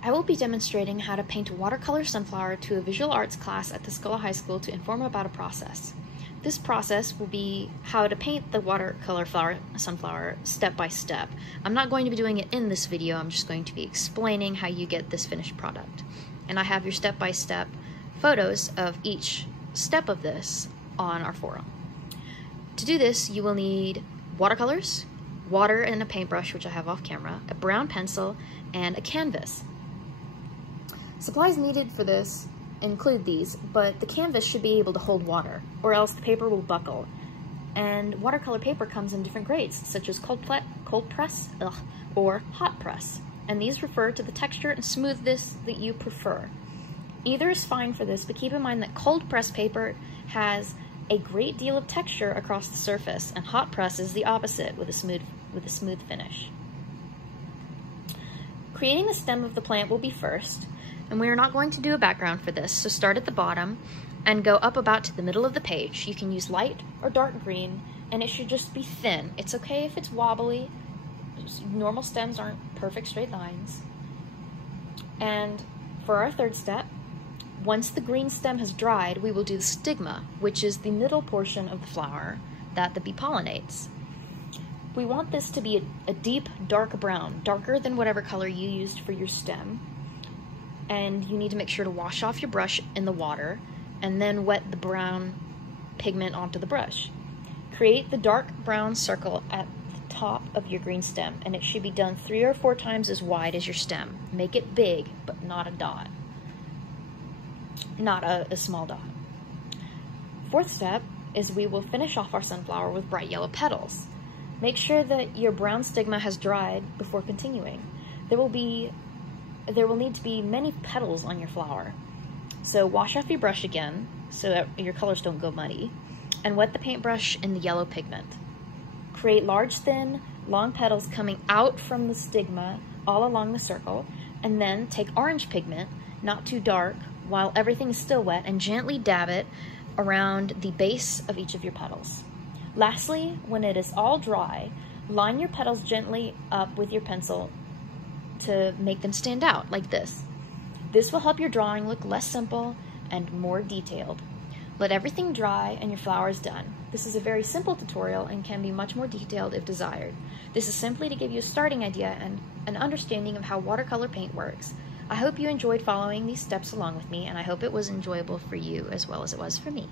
I will be demonstrating how to paint a watercolor sunflower to a visual arts class at Tuscola High School to inform about a process. This process will be how to paint the watercolor sunflower step by step. I'm not going to be doing it in this video, I'm just going to be explaining how you get this finished product. And I have your step-by-step photos of each step of this on our forum. To do this, you will need watercolors, water and a paintbrush, which I have off camera, a brown pencil, and a canvas. Supplies needed for this include these, but the canvas should be able to hold water, or else the paper will buckle. And watercolor paper comes in different grades, such as cold press, or hot press, and these refer to the texture and smoothness that you prefer. Either is fine for this, but keep in mind that cold press paper has a great deal of texture across the surface, and hot press is the opposite with a smooth finish. Creating the stem of the plant will be first, and we are not going to do a background for this, so start at the bottom and go up about to the middle of the page. You can use light or dark green, and it should just be thin. It's okay if it's wobbly. Normal stems aren't perfect straight lines. And for our third step, once the green stem has dried, we will do the stigma, which is the middle portion of the flower that the bee pollinates. We want this to be a deep, dark brown, darker than whatever color you used for your stem. And you need to make sure to wash off your brush in the water and then wet the brown pigment onto the brush. Create the dark brown circle at the top of your green stem, and it should be done 3 or 4 times as wide as your stem. Make it big, but not a dot. Not a small dot. Fourth step is we will finish off our sunflower with bright yellow petals. Make sure that your brown stigma has dried before continuing. There will need to be many petals on your flower. So wash off your brush again so that your colors don't go muddy, and wet the paintbrush in the yellow pigment. Create large, thin, long petals coming out from the stigma all along the circle, and then take orange pigment, not too dark, while everything is still wet, and gently dab it around the base of each of your petals. Lastly, when it is all dry, line your petals gently up with your pencil to make them stand out, like this. This will help your drawing look less simple and more detailed. Let everything dry and your flower is done. This is a very simple tutorial and can be much more detailed if desired. This is simply to give you a starting idea and an understanding of how watercolor paint works. I hope you enjoyed following these steps along with me, and I hope it was enjoyable for you as well as it was for me.